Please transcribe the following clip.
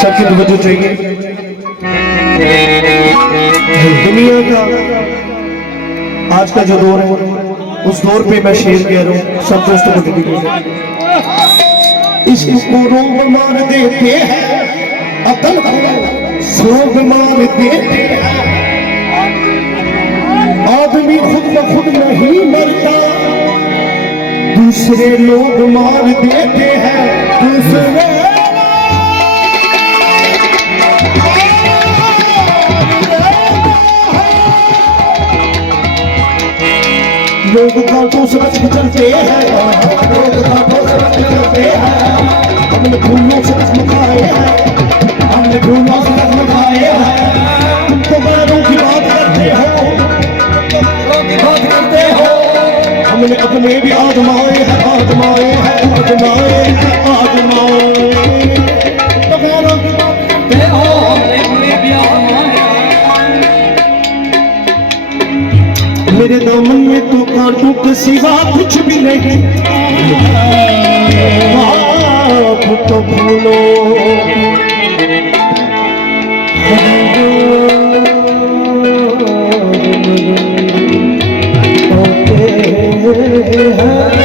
सबकी तवज्जो चाहिए। दुनिया का आज का जो दौर है उस दौर पे मैं शेर कह रहा हूँ सब दोस्तों को डेडिकेट। इसको रोग मार देते हैं, अकल को सोग मार देते हैं। आदमी खुद ब खुद नहीं मरता, दूसरे लोग मार देते हैं। दूसरे लोग कांटों से बच के चलते हैं, लोग कांटों से बच के चलते हैं। हमने फूलों से चमकाए हैं, हमने फूलों से चमकाए हैं। तुम तो गैरों की बात करते हो, बात करते हो। हमने अपने भी आजमाए हैं, आजमाए हैं, आजमाए हैं, आजमाए। तो गैरों की बात करते हो, हमने अपने भी आजमाए। मेरे दामन में तो कांटों के सिवा कुछ भी नहीं, आप तो भूलो होते हैं।